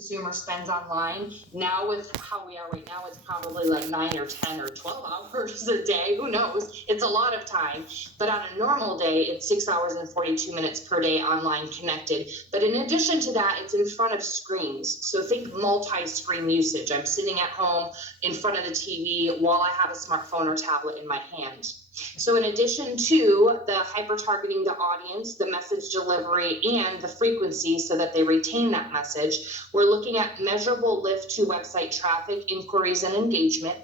consumer spends online. Now with how we are right now, it's probably like 9 or 10 or 12 hours a day. Who knows? It's a lot of time. But on a normal day, it's 6 hours and 42 minutes per day online connected. But in addition to that, it's in front of screens. So think multi-screen usage. I'm sitting at home in front of the TV while I have a smartphone or tablet in my hand. So in addition to the hyper-targeting the audience, the message delivery, and the frequency so that they retain that message, we're looking at measurable lift to website traffic, inquiries, and engagement,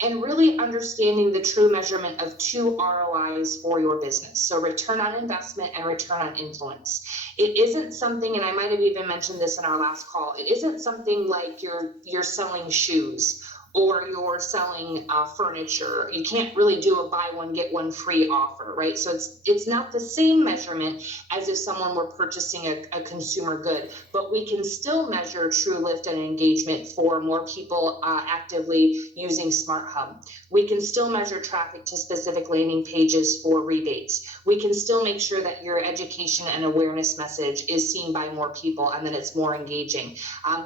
and really understanding the true measurement of 2 ROIs for your business. So return on investment and return on influence. It isn't something, and I might have even mentioned this in our last call, it isn't something like you're selling shoes or you're selling furniture. You can't really do a buy one, get one free offer, right? So it's not the same measurement as if someone were purchasing a consumer good, but we can still measure true lift and engagement for more people actively using Smart Hub. We can still measure traffic to specific landing pages for rebates. We can still make sure that your education and awareness message is seen by more people and that it's more engaging.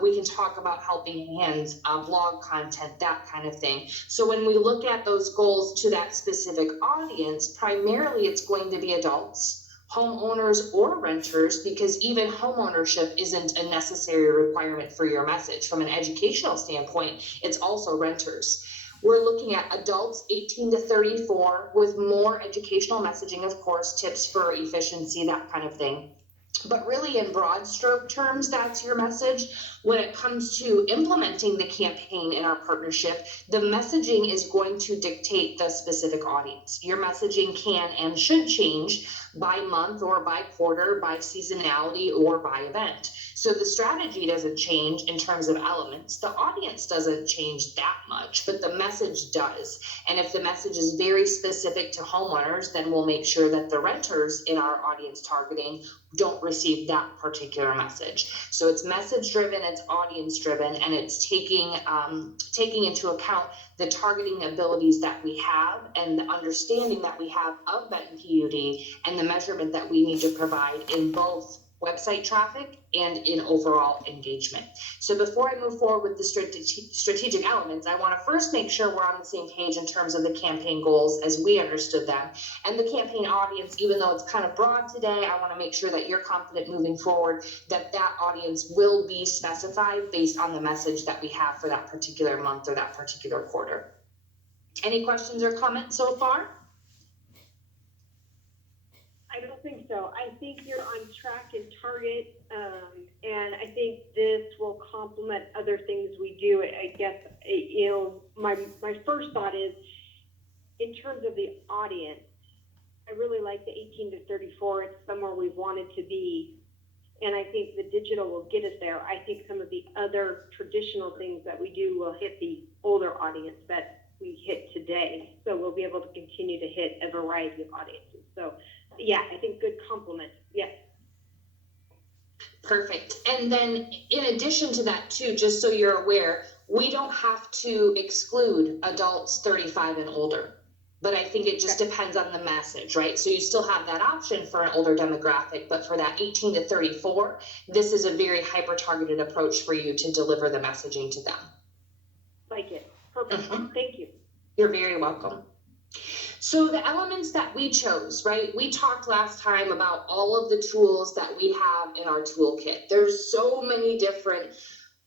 We can talk about helping hands, blog content, that kind of thing. So when we look at those goals to that specific audience, primarily it's going to be adults, homeowners, or renters, because even homeownership isn't a necessary requirement for your message. From an educational standpoint, it's also renters. We're looking at adults 18 to 34 with more educational messaging, of course, tips for efficiency, that kind of thing. But really, in broad stroke terms, that's your message. When it comes to implementing the campaign in our partnership, the messaging is going to dictate the specific audience. Your messaging can and should change by month or by quarter, by seasonality, or by event. So the strategy doesn't change in terms of elements. The audience doesn't change that much, but the message does. And if the message is very specific to homeowners, then we'll make sure that the renters in our audience targeting don't receive that particular message. So it's message driven, it's audience driven, and it's taking into account the targeting abilities that we have and the understanding that we have of Benton PUD and the measurement that we need to provide in both website traffic and in overall engagement. So before I move forward with the strategic elements, I want to first make sure we're on the same page in terms of the campaign goals as we understood them. And the campaign audience, even though it's kind of broad today, I want to make sure that you're confident moving forward that that audience will be specified based on the message that we have for that particular month or that particular quarter. Any questions or comments so far? I don't think so. I think you're on track and target, and I think this will complement other things we do. I guess, my first thought is, in terms of the audience, I really like the 18 to 34. It's somewhere we've wanted to be, and I think the digital will get us there. I think some of the other traditional things that we do will hit the older audience that we hit today, so we'll be able to continue to hit a variety of audiences. So yeah, I think good compliment. Yes. Perfect. And then in addition to that too, just so you're aware, we don't have to exclude adults 35 and older, but I think it just depends on the message, right? So you still have that option for an older demographic, but for that 18 to 34, this is a very hyper-targeted approach for you to deliver the messaging to them. Like it. Perfect. Thank you. You're very welcome. So the elements that we chose, right? We talked last time about all of the tools that we have in our toolkit. There's so many different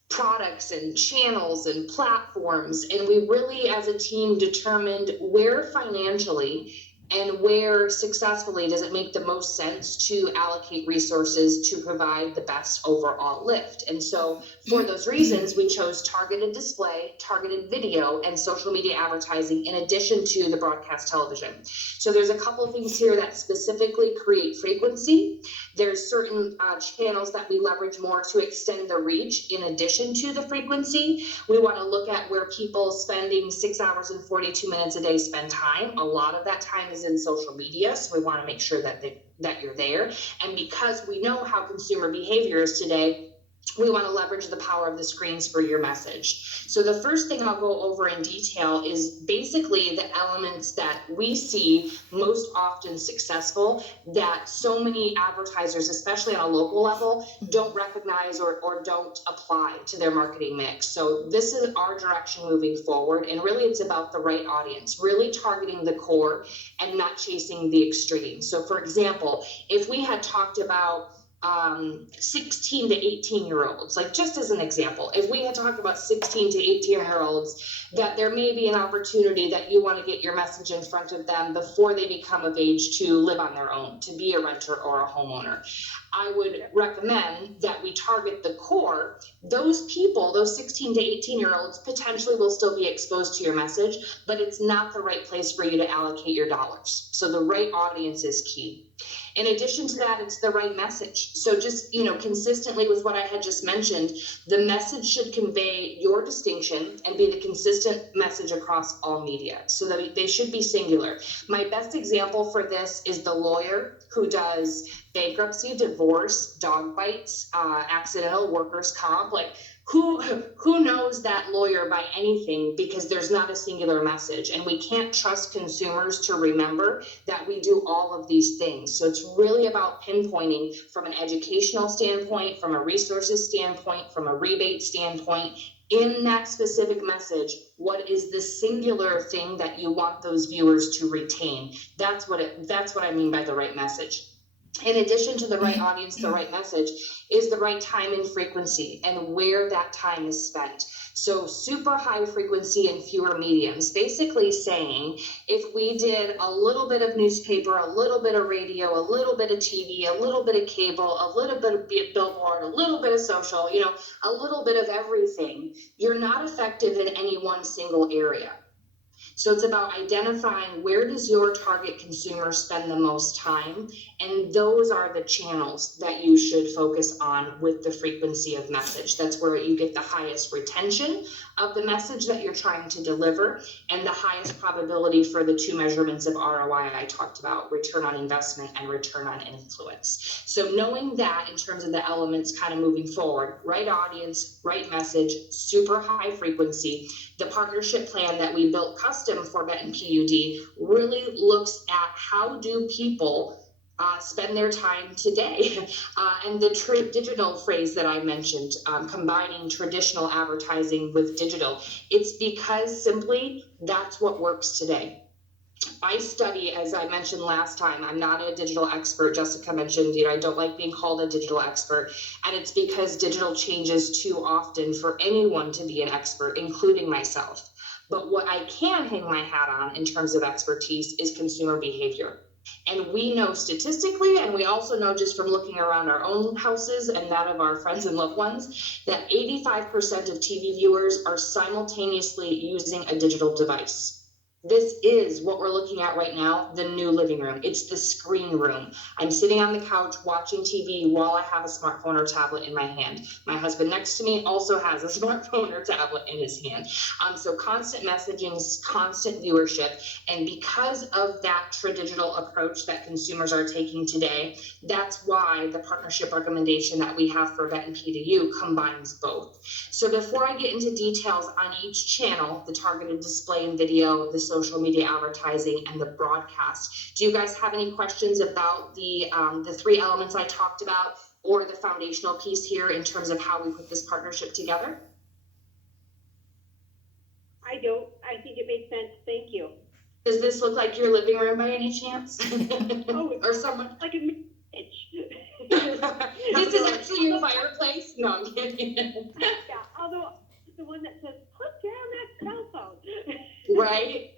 products and channels and platforms, and we really as a team determined where financially and where successfully does it make the most sense to allocate resources to provide the best overall lift. And so for those reasons, we chose targeted display, targeted video, and social media advertising in addition to the broadcast television. So there's a couple of things here that specifically create frequency. There's certain channels that we leverage more to extend the reach in addition to the frequency. We want to look at where people spending 6 hours and 42 minutes a day spend time. A lot of that time is in social media, so we want to make sure that you're there. And because we know how consumer behavior is today, we want to leverage the power of the screens for your message. So the first thing I'll go over in detail is basically the elements that we see most often successful that so many advertisers, especially on a local level, don't recognize or don't apply to their marketing mix. So this is our direction moving forward. And really it's about the right audience, really targeting the core and not chasing the extremes. So for example, if we had talked about 16 to 18-year-olds, like just as an example, if we had talked about 16 to 18-year-olds, that there may be an opportunity that you want to get your message in front of them before they become of age to live on their own, to be a renter or a homeowner. I would recommend that we target the core. Those people, those 16 to 18-year-olds, potentially will still be exposed to your message, but it's not the right place for you to allocate your dollars. So the right audience is key. In addition to that, it's the right message. So just, consistently with what I had just mentioned, the message should convey your distinction and be the consistent message across all media. So that they should be singular. My best example for this is the lawyer who does bankruptcy, divorce, dog bites, accidental workers' comp, like who knows that lawyer by anything, because there's not a singular message, and we can't trust consumers to remember that we do all of these things. So it's really about pinpointing from an educational standpoint, from a resources standpoint, from a rebate standpoint, in that specific message, what is the singular thing that you want those viewers to retain? That's what I mean by the right message. In addition to the right audience, the right message is the right time and frequency and where that time is spent. So super high frequency and fewer mediums, basically saying if we did a little bit of newspaper, a little bit of radio, a little bit of TV, a little bit of cable, a little bit of billboard, a little bit of social, a little bit of everything, you're not effective in any one single area. So it's about identifying where does your target consumer spend the most time, and those are the channels that you should focus on with the frequency of message. That's where you get the highest retention of the message that you're trying to deliver and the highest probability for the two measurements of ROI I talked about, return on investment and return on influence. So knowing that in terms of the elements kind of moving forward, right audience, right message, super high frequency, the partnership plan that we built custom for Benton PUD really looks at how do people spend their time today. And the digital phrase that I mentioned, combining traditional advertising with digital, it's because simply that's what works today. I study, as I mentioned last time, I'm not a digital expert. Jessica mentioned, I don't like being called a digital expert. And it's because digital changes too often for anyone to be an expert, including myself. But what I can hang my hat on in terms of expertise is consumer behavior. And we know statistically, and we also know just from looking around our own houses and that of our friends and loved ones, that 85% of TV viewers are simultaneously using a digital device. This is what we're looking at right now, the new living room. It's the screen room. I'm sitting on the couch watching TV while I have a smartphone or tablet in my hand. My husband next to me also has a smartphone or tablet in his hand. So constant messaging, constant viewership. And because of that tradigital approach that consumers are taking today, that's why the partnership recommendation that we have for Vet and PDU combines both. So before I get into details on each channel, the targeted display and video, the social media advertising, and the broadcast, do you guys have any questions about the three elements I talked about or the foundational piece here in terms of how we put this partnership together? I don't. I think it makes sense. Thank you. Does this look like your living room by any chance? Oh, or someone? Like a pitch. This is actually your fireplace? No, I'm kidding. Yeah, although the one that says, put down that cell phone. Right?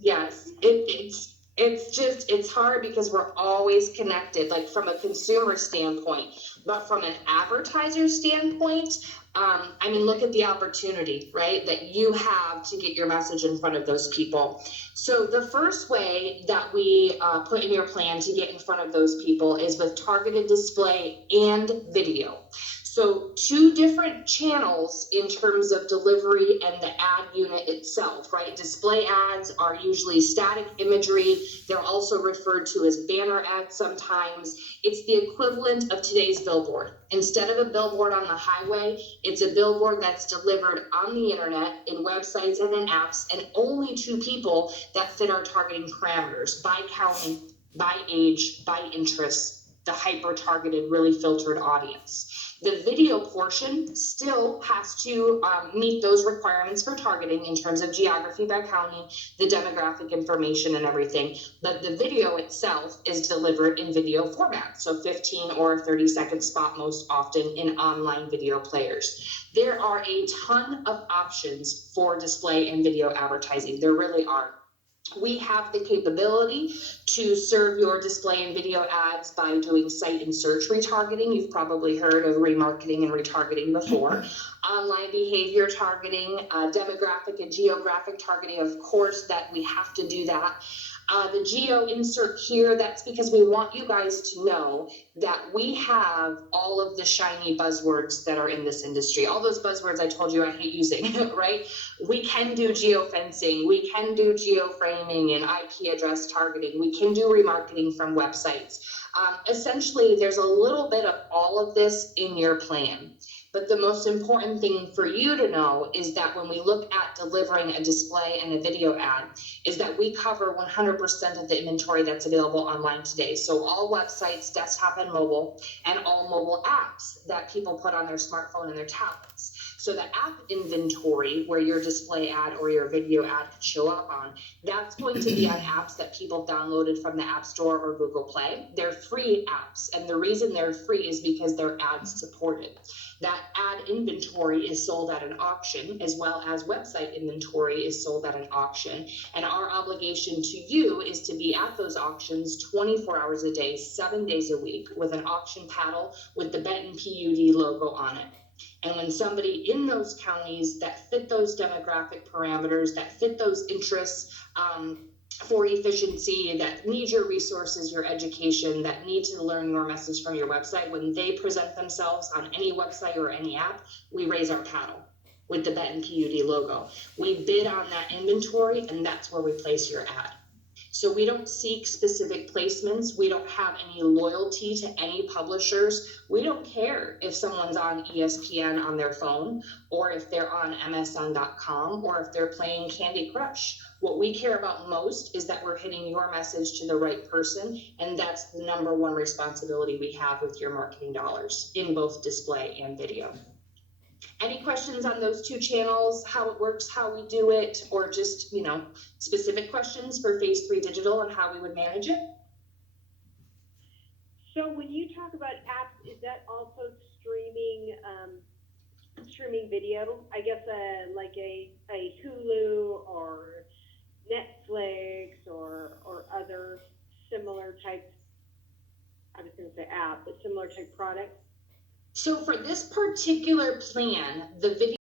Yes. It's hard because we're always connected, like from a consumer standpoint, but from an advertiser standpoint, look at the opportunity, right, that you have to get your message in front of those people. So the first way that we put in your plan to get in front of those people is with targeted display and video. So 2 different channels in terms of delivery and the ad unit itself, right? Display ads are usually static imagery. They're also referred to as banner ads sometimes. It's the equivalent of today's billboard. Instead of a billboard on the highway, it's a billboard that's delivered on the internet, in websites and in apps, and only to people that fit our targeting parameters by county, by age, by interest, the hyper-targeted, really filtered audience. The video portion still has to meet those requirements for targeting in terms of geography by county, the demographic information and everything, but the video itself is delivered in video format, so 15 or 30-second spot most often in online video players. There are a ton of options for display and video advertising. There really are. We have the capability to serve your display and video ads by doing site and search retargeting. You've probably heard of remarketing and retargeting before. Online behavior targeting, demographic and geographic targeting, of course, that we have to do that. The geo insert here, that's because we want you guys to know that we have all of the shiny buzzwords that are in this industry. All those buzzwords I told you I hate using, right? We can do geofencing, we can do geoframing and IP address targeting, we can do remarketing from websites. Essentially, there's a little bit of all of this in your plan. But the most important thing for you to know is that when we look at delivering a display and a video ad, is that we cover 100% of the inventory that's available online today. So all websites, desktop and mobile, and all mobile apps that people put on their smartphone and their tablets. So the app inventory where your display ad or your video ad could show up on, that's going to be on apps that people downloaded from the App Store or Google Play. They're free apps, and the reason they're free is because they're ad supported. That ad inventory is sold at an auction, as well as website inventory is sold at an auction. And our obligation to you is to be at those auctions 24 hours a day, 7 days a week, with an auction paddle with the Benton PUD logo on it. And when somebody in those counties that fit those demographic parameters, that fit those interests, for efficiency, that need your resources, your education, that need to learn your message from your website, when they present themselves on any website or any app, we raise our paddle with the Benton PUD logo. We bid on that inventory, and that's where we place your ad. So we don't seek specific placements. We don't have any loyalty to any publishers. We don't care if someone's on ESPN on their phone, or if they're on MSN.com, or if they're playing Candy Crush. What we care about most is that we're hitting your message to the right person, and that's the number one responsibility we have with your marketing dollars in both display and video. Any questions on those 2 channels, how it works, how we do it, or just, specific questions for Phase 3 Digital and how we would manage it? So when you talk about apps, is that also streaming video? I guess like a Hulu or Netflix or other similar type, I was going to say app, but similar type products? So for this particular plan, the video